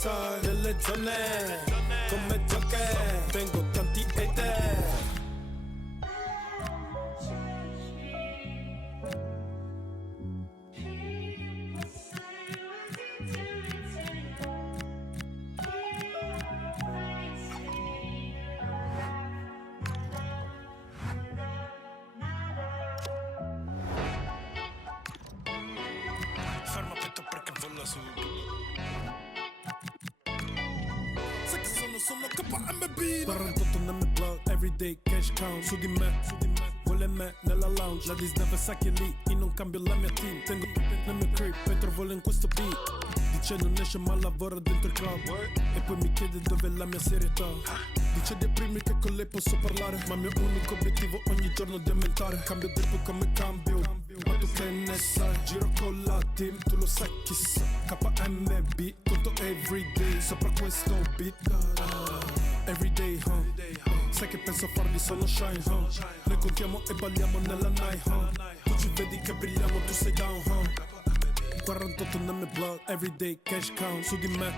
sai, nelle zone, come gioche, tengo tanti hater. Ferma petto perché vola su. Sai che sono KMB 48 nel mio blood, everyday cash count. Su di me, vuole me nella lounge. La disneve sa che è lì, io non cambio la mia team. Tengo nel mio crib, poi trovo in questo beat. Dice non esce ma lavora dentro il club. E poi mi chiede dove è la mia serietà. Dice dei primi che con lei posso parlare, ma il mio unico obiettivo ogni giorno di aumentare. Cambio tempo come cambio, ma tu che ne sai? Giro con la team, tu lo sai chissà. KMB, conto everyday sopra questo beat. Everyday, sai che penso a farli solo shine, Noi contiamo e balliamo nella night, Tu ci vedi che brilliamo, tu sei down, 48 nel mio blood, everyday cash count. Su di me,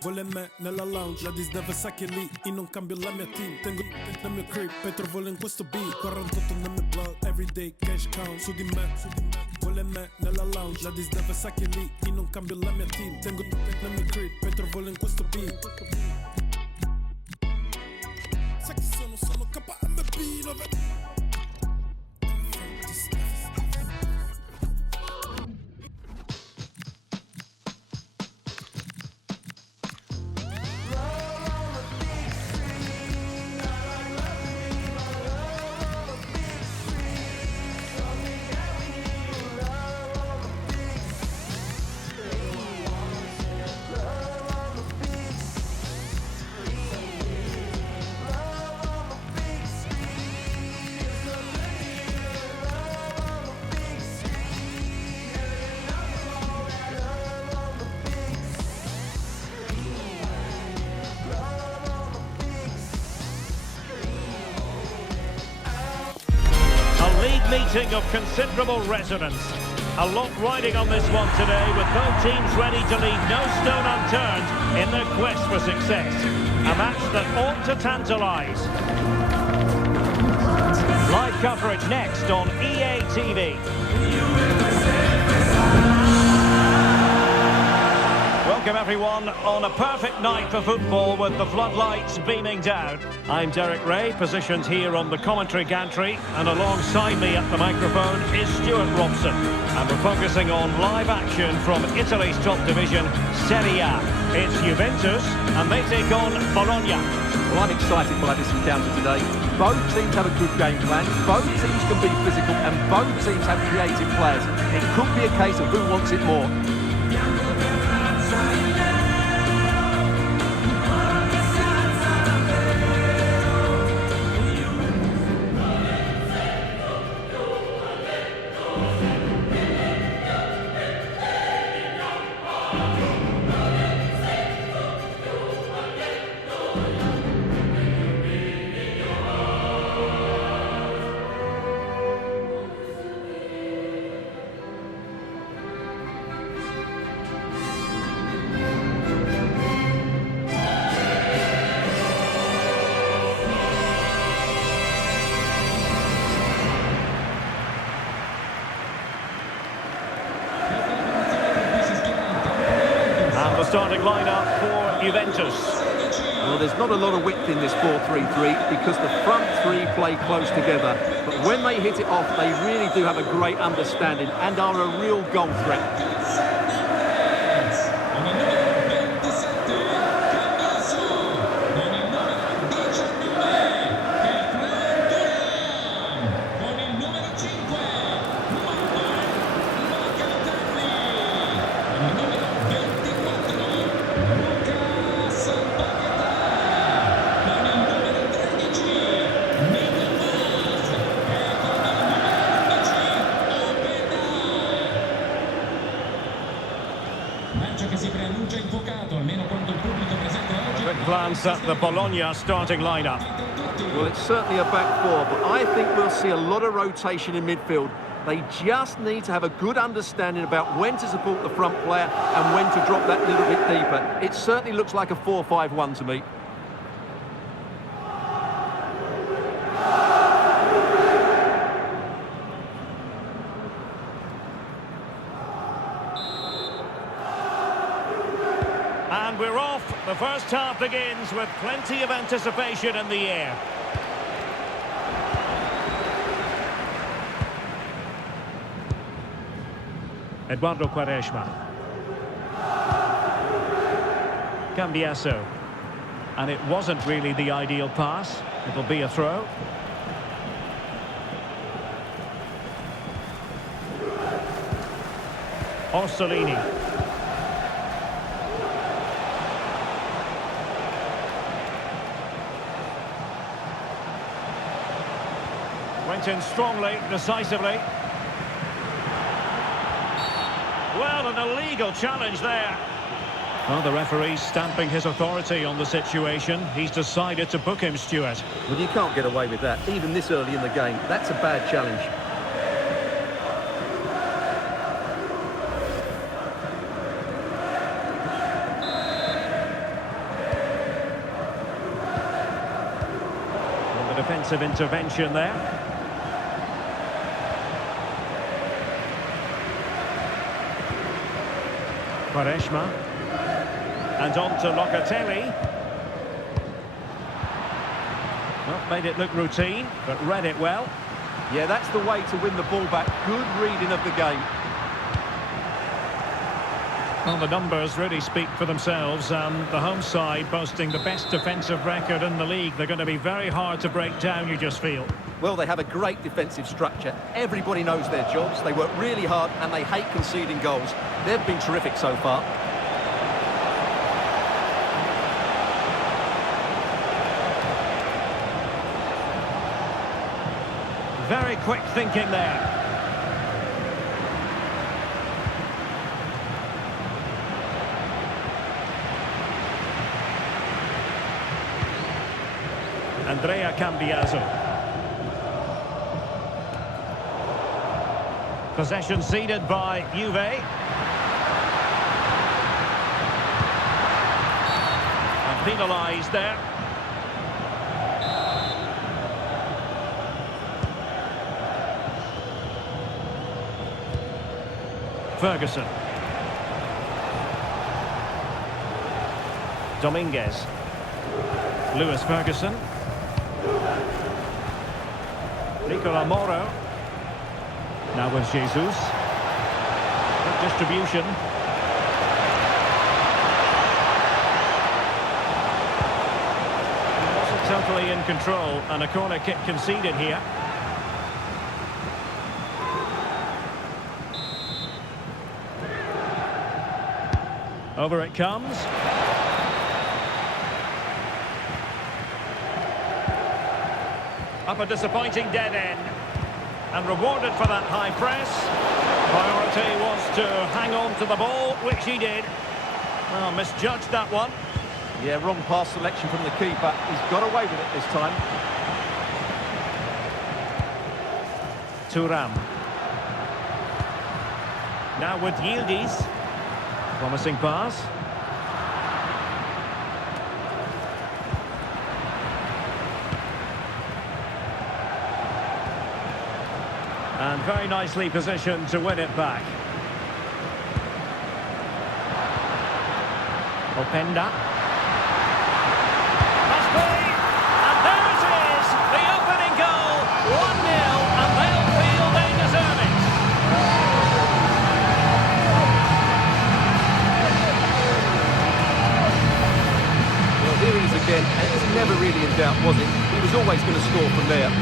vuole me nella lounge. La disneve sa che è lì, io non cambio la mia team. Tengo nel mio crib, poi trovo in questo beat. 48 nel mio blood, everyday cash count. Su di me, vuole me nella lounge. La disneve sa che è lì, io non cambio la mia team. Tengo nel mio crib, poi trovo in questo beat. Sai che sono KMB 9. Meeting of considerable resonance. A lot riding on this one today, with both teams ready to leave no stone unturned in their quest for success. A match that ought to tantalise. Live coverage next on EA TV. Welcome everyone on a perfect night for football with the floodlights beaming down. I'm Derek Ray, positioned here on the commentary gantry, and alongside me at the microphone is Stuart Robson. And we're focusing on live action from Italy's top division, Serie A. It's Juventus, and they take on Bologna. Well, I'm excited by this encounter today. Both teams have a good game plan, both teams can be physical, and both teams have creative players. It could be a case of who wants it more. Starting lineup for Juventus. Well, there's not a lot of width in this 4-3-3 because the front three play close together. But when they hit it off, they really do have a great understanding and are a real goal threat. Quick glance at the Bologna starting lineup. Well, it's certainly a back four, but I think we'll see a lot of rotation in midfield. They just need to have a good understanding about when to support the front player and when to drop that little bit deeper. It certainly looks like a 4-5-1 to me. And we're off. The first half begins with plenty of anticipation in the air. Eduardo Quaresma. Cambiasso. And it wasn't really the ideal pass. It'll be a throw. Orsolini. Went in strongly, decisively. Well, an illegal challenge there. Well, the referee's stamping his authority on the situation. He's decided to book him, Stuart. Well, you can't get away with that, even this early in the game. That's a bad challenge. And the defensive intervention there. Quaresma. And on to Locatelli. Well, made it look routine, but read it well. Yeah, that's the way to win the ball back. Good reading of the game. Well, the numbers really speak for themselves. The home side boasting the best defensive record in the league. They're going to be very hard to break down, you just feel. Well, they have a great defensive structure. Everybody knows their jobs. They work really hard and they hate conceding goals. They've been terrific so far. Very quick thinking there. Andrea Cambiasso. Possession ceded by Juve. And penalised there. Ferguson. Dominguez. Lewis Ferguson. Nicola Moro. Now with Jesus. Good distribution. He wasn't totally in control, and a corner kick conceded here. Over it comes. Up a disappointing dead end. And rewarded for that high press. Priority was to hang on to the ball, which he did. Well, misjudged that one. Yeah, wrong pass selection from the keeper. He's got away with it this time. Thuram. Now with Yildiz. Promising pass. And very nicely positioned to win it back. Openda. Must be! And there it is! The opening goal! 1-0, and they'll feel they deserve it. Well, here he is again, and it was never really in doubt, was it? He was always going to score from there.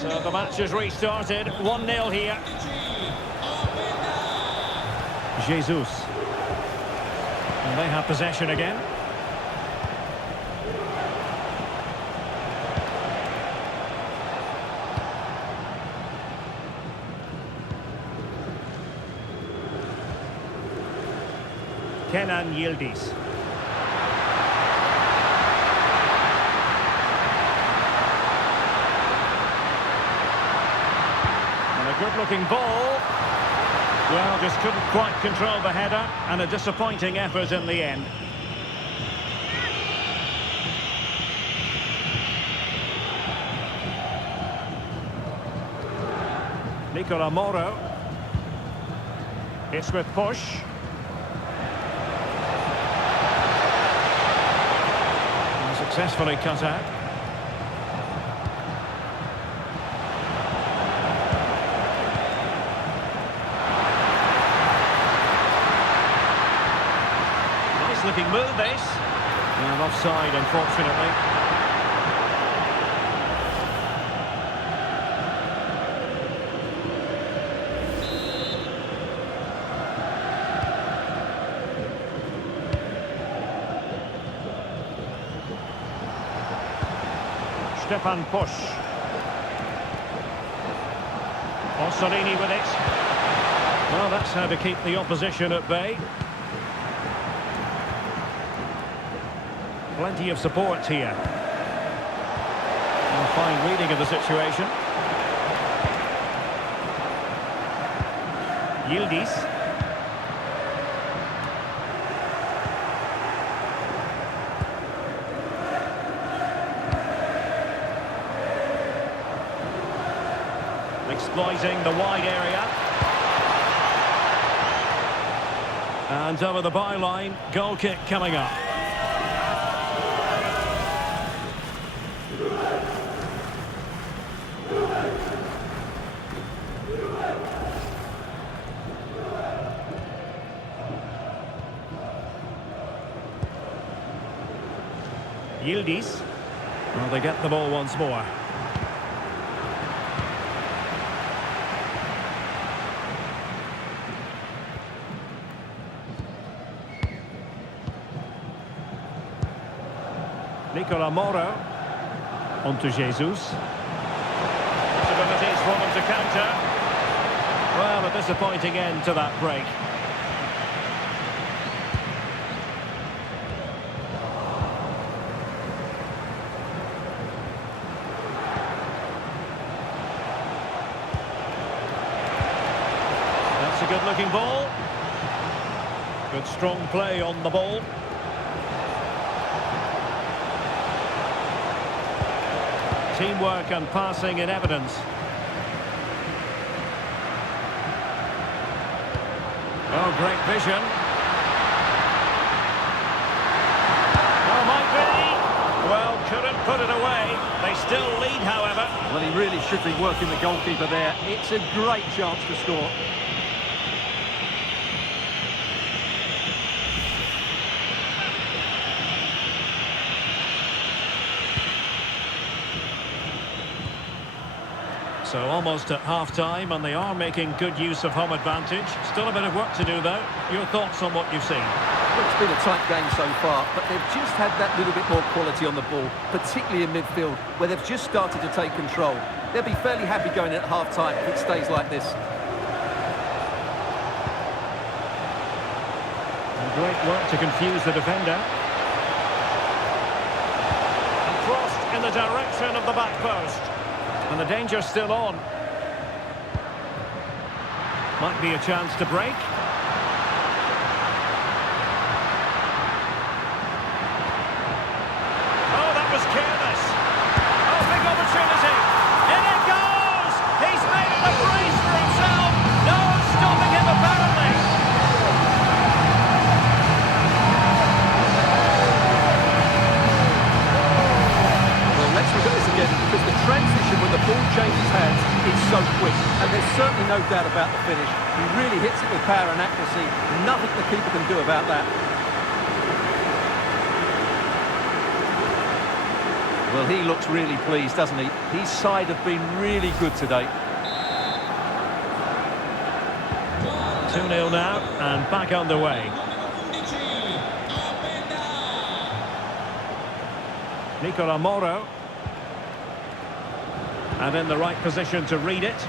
So the match has restarted, 1-0 here. Jesus. And they have possession again. Kenan Yildiz. And a good-looking ball. Well, just couldn't quite control the header, and a disappointing effort in the end. Nicola Moro. It's with push. Successfully cut out. Nice looking move this. And offside, unfortunately. Stefan Push. Orsolini with it. Well, that's how to keep the opposition at bay. Plenty of support here. A fine reading of the situation. Yildiz. Exploiting the wide area. And over the byline, goal kick coming up. Yildiz. Well, they get the ball once more. Nicola Moro. On to Jesus. Possibilities for them to counter. Well, a disappointing end to that break. That's a good-looking ball. Good strong play on the ball. Teamwork and passing in evidence. Oh, great vision. Oh, might be. Well, couldn't put it away. They still lead, however. Well, he really should be working the goalkeeper there. It's a great chance to score. So almost at half-time, and they are making good use of home advantage. Still a bit of work to do, though. Your thoughts on what you've seen? Well, it's been a tight game so far, but they've just had that little bit more quality on the ball, particularly in midfield, where they've just started to take control. They'll be fairly happy going in at half-time if it stays like this. And great work to confuse the defender. And crossed in the direction of the back post. And the danger's still on. Might be a chance to break. Oh, that was careless. Oh, big opportunity. In it goes! He's made it a brace for himself. No stopping him, apparently. Well, let's look at this again, because the transition when the ball changes hands is so quick, and there's certainly no doubt about the finish. He really hits it with power and accuracy. Nothing the keeper can do about that. Well, he looks really pleased, doesn't he? His side have been really good today. 2-0 now, and back underway. Nicola Moro. And in the right position to read it.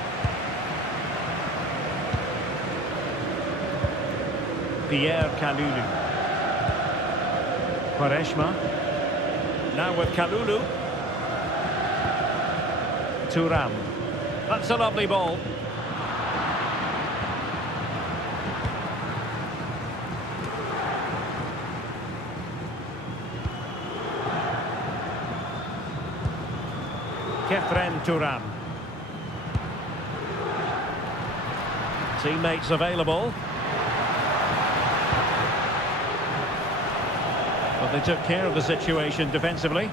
Pierre Kalulu. Quaresma. Now with Kalulu. Thuram. That's a lovely ball. Thuram. Teammates available. But they took care of the situation defensively.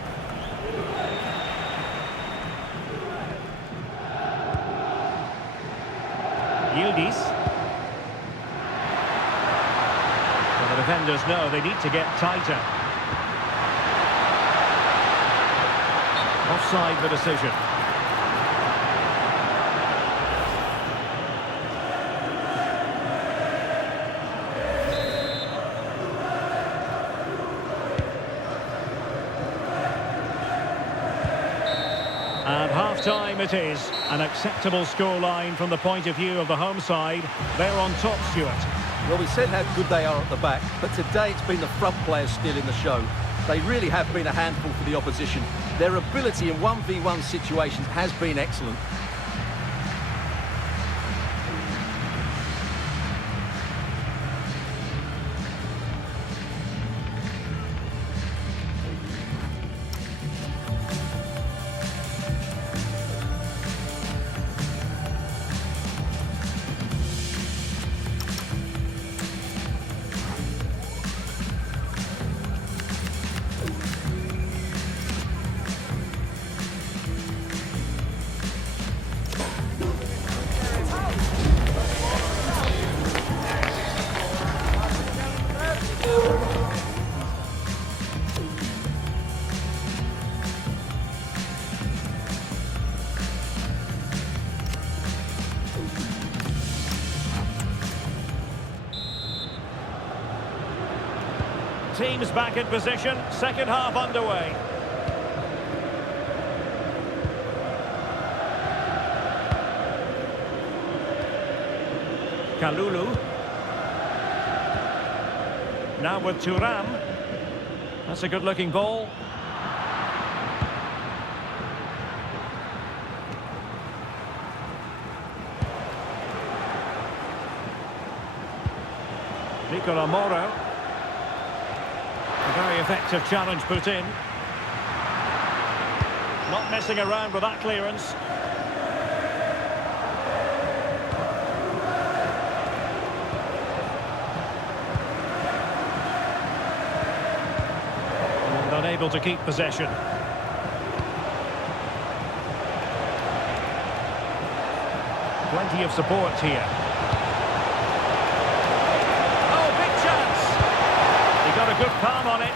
Yildiz. Well, the defenders know they need to get tighter. Offside the decision. And half-time it is. An acceptable scoreline from the point of view of the home side. They're on top, Stuart. Well, we said how good they are at the back, but today it's been the front players stealing the show. They really have been a handful for the opposition. Their ability in 1v1 situations has been excellent. Teams back in position, second half underway. Kalulu. Now with Thuram. That's a good-looking ball. Nicola Moro. A very effective challenge put in. Not messing around with that clearance. And unable to keep possession. Plenty of support here. Got a good palm on it.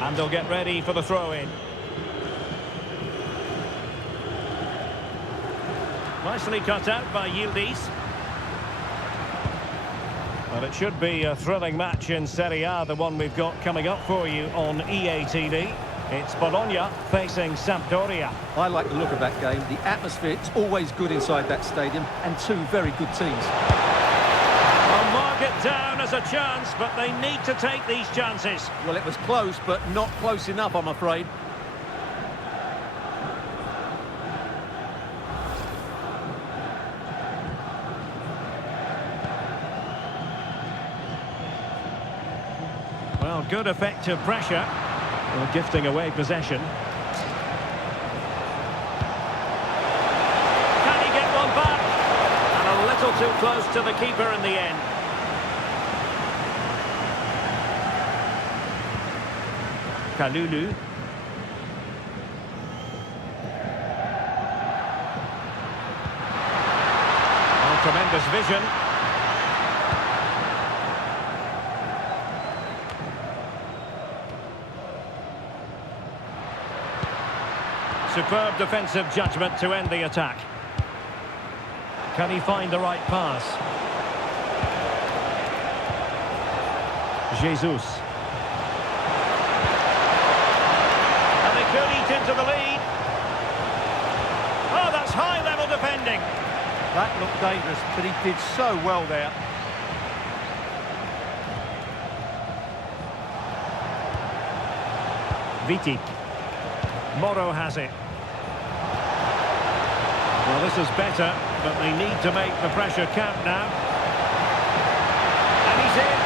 And they'll get ready for the throw-in. Nicely cut out by Yildiz. Well, it should be a thrilling match in Serie A, the one we've got coming up for you on EA TV. It's Bologna facing Sampdoria. I like the look of that game. The atmosphere is always good inside that stadium, and two very good teams. Mark it down as a chance, but they need to take these chances. Well, it was close, but not close enough, I'm afraid. Well, good effective pressure. Well, gifting away possession. Can he get one back? And a little too close to the keeper in the end. Kalulu. Oh, tremendous vision. Superb defensive judgment to end the attack. Can he find the right pass? Jesus. And they could eat into the lead. Oh, that's high-level defending. That looked dangerous, but he did so well there. Vitic. Moro has it. Well, this is better, but they need to make the pressure count now. And he's in.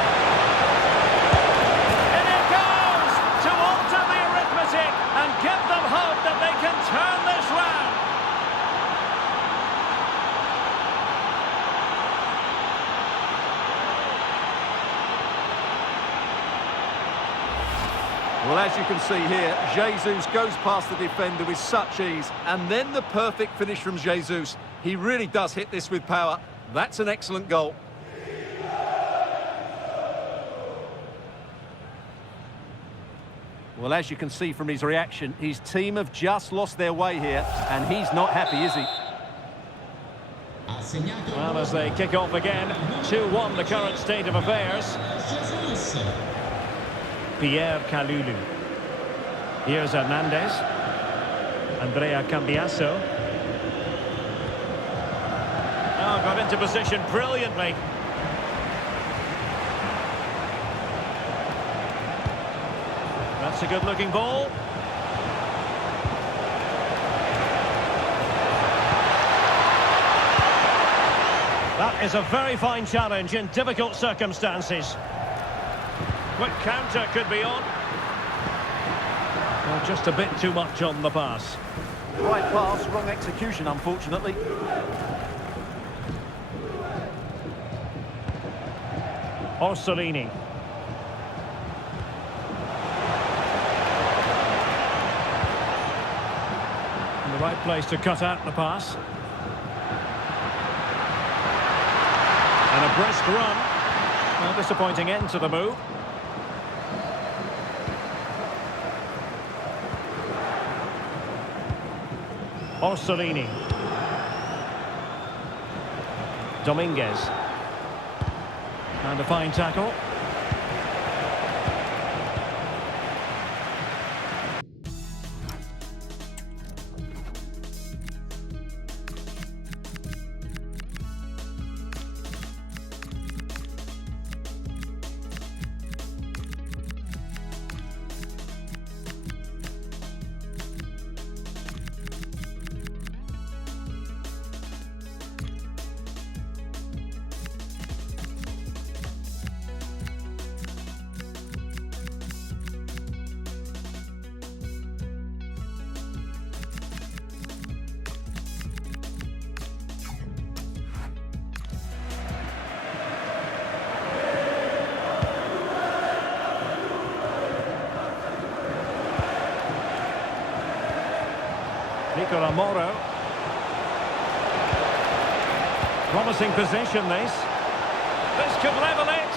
And it goes to alter the arithmetic and give them hope that they can turn this round. Well, as you can see here, Jesus goes past the defender with such ease. And then the perfect finish from Jesus. He really does hit this with power. That's an excellent goal. Well, as you can see from his reaction, his team have just lost their way here. And he's not happy, is he? Well, as they kick off again, 2-1 the current state of affairs. Pierre Kalulu. Here's Hernandez. Andrea Cambiasso. Oh, got into position brilliantly. That's a good-looking ball. That is a very fine challenge in difficult circumstances. Quick counter could be on. Well, just a bit too much on the pass. Right pass, wrong execution, unfortunately. Orsolini. In the right place to cut out the pass. And a brisk run. Well, disappointing end to the move. Orsolini. Dominguez. And a fine tackle. Nicola Moro. Promising position, this. This could level it.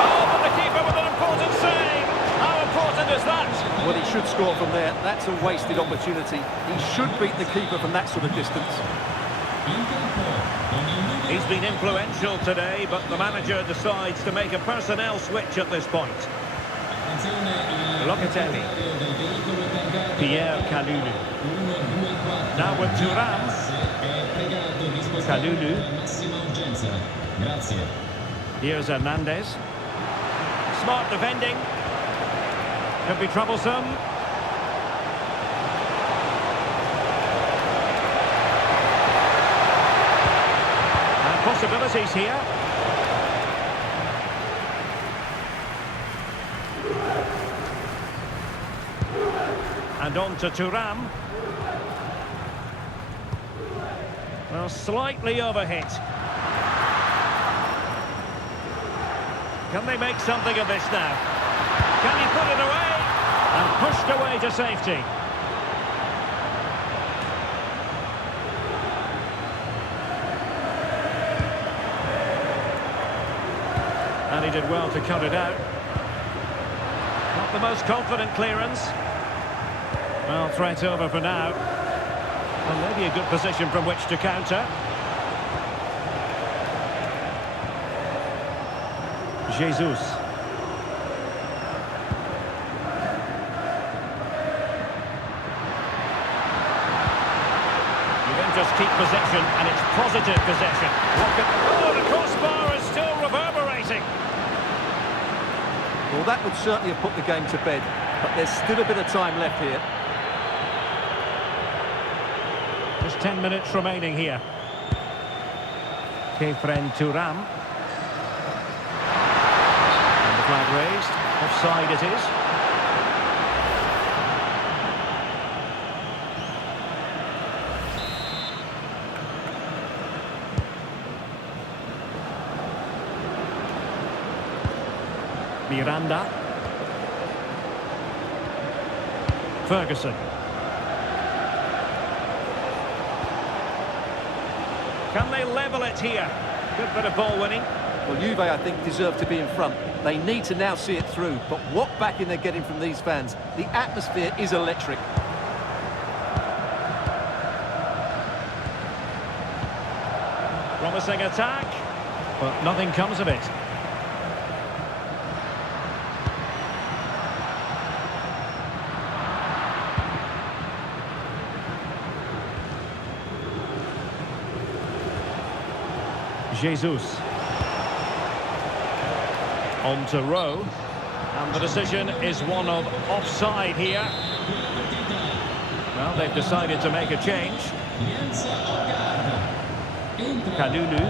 Oh, but the keeper with an important save. How important is that? Well, he should score from there. That's a wasted opportunity. He should beat the keeper from that sort of distance. He's been influential today, but the manager decides to make a personnel switch at this point. Locatelli. Pierre Kalulu. Now with Thuram. Kalulu. Here's Hernandez. Smart defending. Could be troublesome. And possibilities here. And on to Thuram. Well, slightly overhit. Can they make something of this now? Can he put it away? And pushed away to safety. And he did well to cut it out. Not the most confident clearance. Well, threat over for now. And maybe a good position from which to counter. Jesus. Juventus keep possession, and it's positive possession. Look at the crossbar is still reverberating. Well, that would certainly have put the game to bed, but there's still a bit of time left here. Just 10 minutes remaining here. Kefren Turam. And the flag raised. Offside it is. Miranda. Ferguson. Can they level it here? Good bit of ball winning. Well, Juve, I think, deserve to be in front. They need to now see it through. But what backing they're getting from these fans. The atmosphere is electric. Promising attack, but nothing comes of it. Jesus. On to Rowe. And the decision is one of offside here. Well, they've decided to make a change. Kalulu.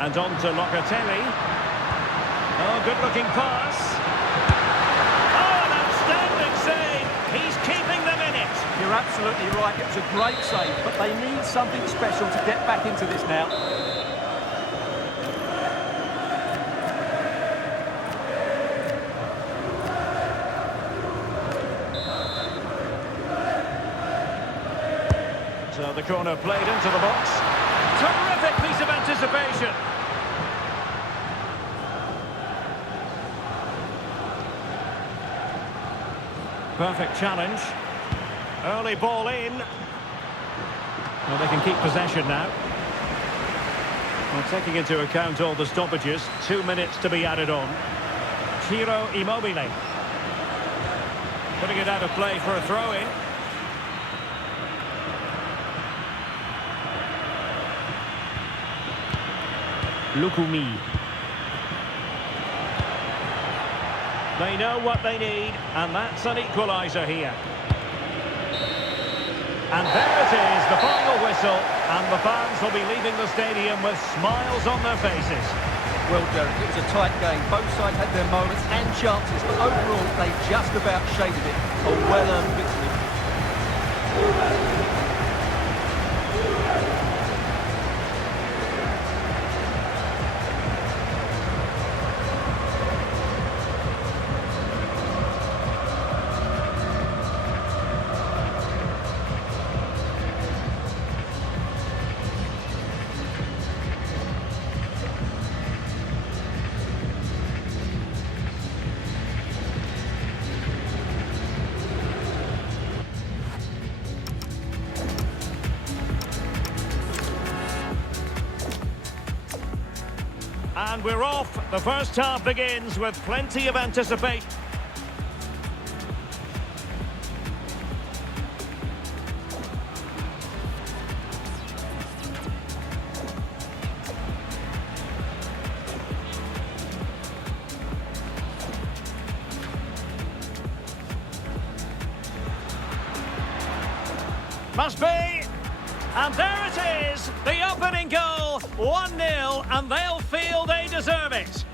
And on to Locatelli. Oh, good-looking pass. He's keeping them in it. You're absolutely right. It was a great save, but they need something special to get back into this now. So the corner played into the box. Terrific piece of anticipation. Perfect challenge. Early ball in. Well, they can keep possession now. Well, taking into account all the stoppages, 2 minutes to be added on. Ciro Immobile. Putting it out of play for a throw-in. Lukumi. They know what they need, and that's an equaliser here. And there it is, the final whistle, and the fans will be leaving the stadium with smiles on their faces. Well, Derek, it was a tight game. Both sides had their moments and chances, but overall, they just about shaded it. A well-earned victory. And we're off. The first half begins with plenty of anticipation. Must be. And there it is, the opening goal, 1-0, and they'll feel they deserve it.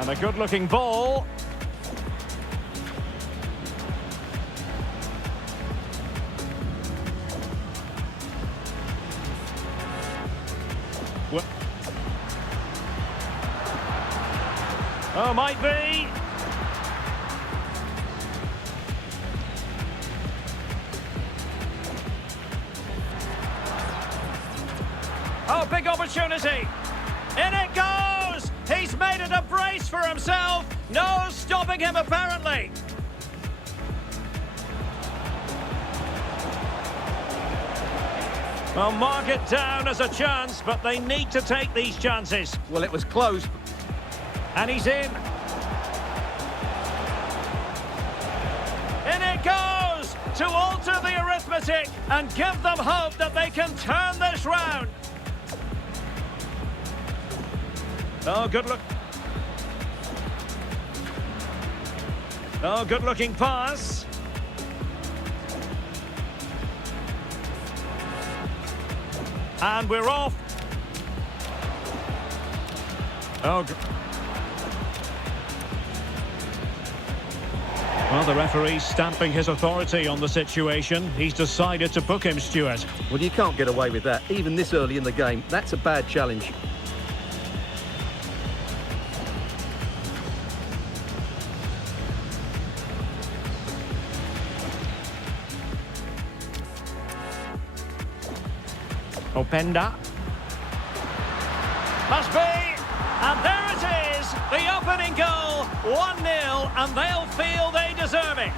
And a good-looking ball. Oh, might be. Oh, big opportunity. In it goes! He's made it a brace for himself. No stopping him, apparently. Well, mark it down as a chance, but they need to take these chances. Well, it was close. And he's in. In it goes! To alter the arithmetic and give them hope that they can turn this round. Oh, good look. Oh, good-looking pass. And we're off. Oh, well, the referee's stamping his authority on the situation. He's decided to book him, Stuart. Well, you can't get away with that, even this early in the game. That's a bad challenge. Openda. Must be. And there it is. The opening goal. 1-0. And they'll feel they deserve it.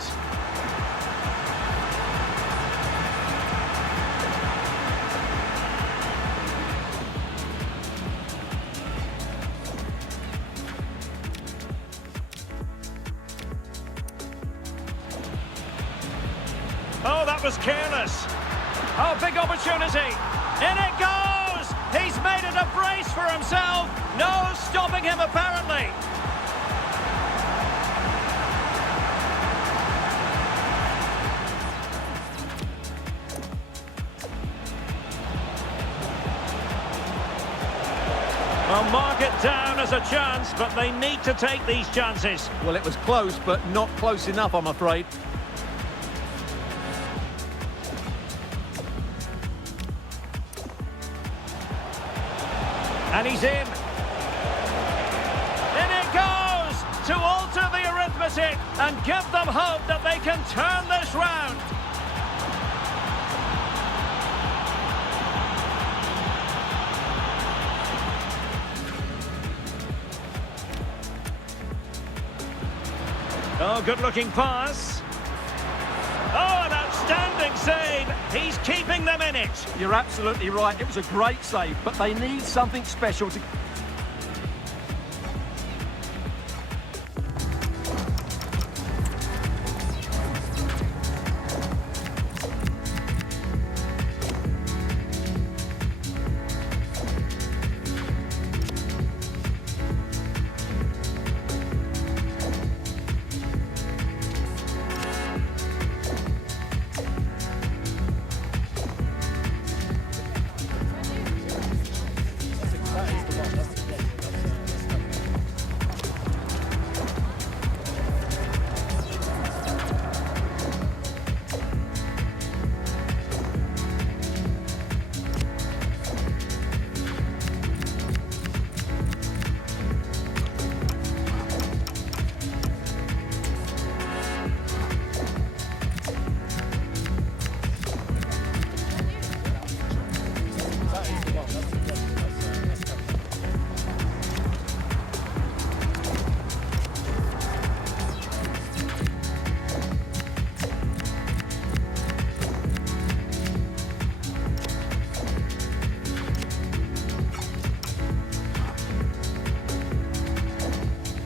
Oh, that was careless. Oh, big opportunity. In it goes! He's made it a brace for himself. No stopping him, apparently. Well, mark it down as a chance, but they need to take these chances. Well, it was close, but not close enough, I'm afraid. And he's in. In it goes! To alter the arithmetic and give them hope that they can turn this round. Oh, good-looking pass. Oh, an outstanding save. He's keeping them in it. You're absolutely right. It was a great save, but they need something special to...